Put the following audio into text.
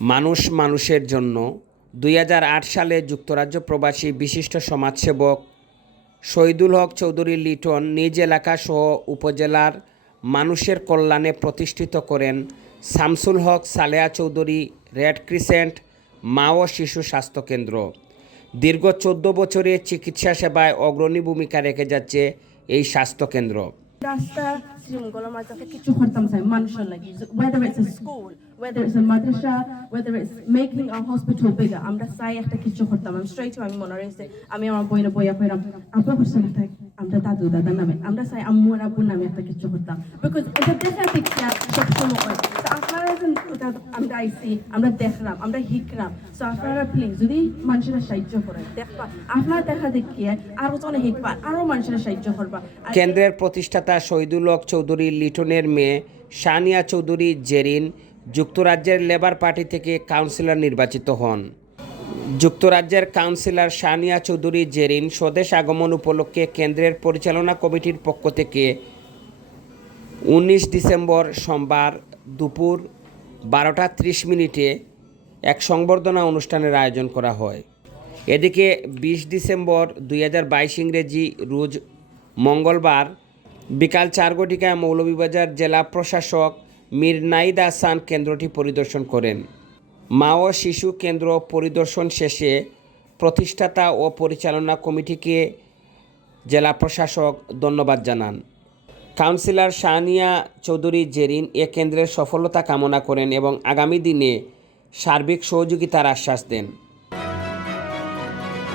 মানুষ মানুষের জন্য ২০০৮ সালে যুক্তরাজ্য প্রবাসী বিশিষ্ট সমাজসেবক শহীদুল হক চৌধুরী লিটন নিজ এলাকা সহ উপজেলার মানুষের কল্যাণে প্রতিষ্ঠিত করেন শামসুল হক সালেহা চৌধুরী রেড ক্রিসেন্ট মা ও শিশু স্বাস্থ্যকেন্দ্র। দীর্ঘ ১৪ বছরের চিকিৎসা সেবায় অগ্রণী ভূমিকা রেখে যাচ্ছে এই স্বাস্থ্যকেন্দ্র। রাস্তা শৃঙ্খলা মাঝে কিছু করতাম চাই মানুষের লাগি, whether it's a school, whether it's a madrasa, whether it's making a hospital bigger, আমরা চাই একটা কিছু করতাম। আমি স্ট্রেট আমি মনে রয়েছে আমি আমার বইয়ের বইয়া কইরাম আপা করছেন একটা আমরা দাদু দাদার নামে আমরা চাই আম্মু আর আব্বুর নামে একটা কিছু করতাম, বিকজ এটা দেখা দেখছি সবসময় আপনারা আমরা আইসি আমরা দেখলাম আমরা শিখলাম। সো আপনারা প্লিজ যদি মানুষেরা সাহায্য করেন দেখবা আপনারা দেখা দেখিয়ে আরো জনে শিখবা আরো মানুষেরা সাহায্য করবা। কেন্দ্রের প্রতিষ্ঠাতা শহীদুল হক চৌধুরী লিটনের মেয়ে সানিয়া চৌধুরী জেরিন যুক্তরাজ্যের লেবার পার্টি থেকে কাউন্সিলর নির্বাচিত হন। যুক্তরাজ্যের কাউন্সিলর সানিয়া চৌধুরী জেরিন স্বদেশ আগমন উপলক্ষে কেন্দ্রের পরিচালনা কমিটির পক্ষ থেকে ১৯ ডিসেম্বর সোমবার দুপুর ১২টা ৩০ এক সংবর্ধনা অনুষ্ঠানের আয়োজন করা হয়। এদিকে ২০ ডিসেম্বর ২০২২ ইংরেজি রোজ মঙ্গলবার বিকাল ৪ ঘটিকায় মৌলভীবাজার জেলা প্রশাসক মীর নাইদ আহসান কেন্দ্রটি পরিদর্শন করেন। মা ও শিশু কেন্দ্র পরিদর্শন শেষে প্রতিষ্ঠাতা ও পরিচালনা কমিটিকে জেলা প্রশাসক ধন্যবাদ জানান। কাউন্সিলর সানিয়া চৌধুরী জেরিন এ কেন্দ্রের সফলতা কামনা করেন এবং আগামী দিনে সার্বিক সহযোগিতার আশ্বাস দেন।